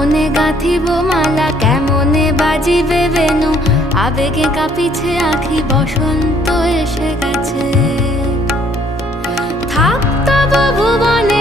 কেমনে গাঁথিব মালা, কেমনে বাজিবে বেনু, আবেগে কাঁপিছে আখি, বসন্ত এসে গেছে। থাক তব ভুবনে